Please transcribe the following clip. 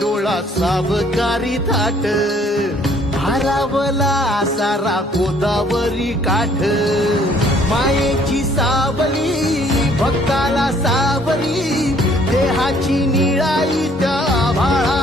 डोळा सावकारी थाट, भारावला सारा गोदावरी काठ, मायेची सावली भक्ताला सावली, देहाची निळाई त्या आभाळा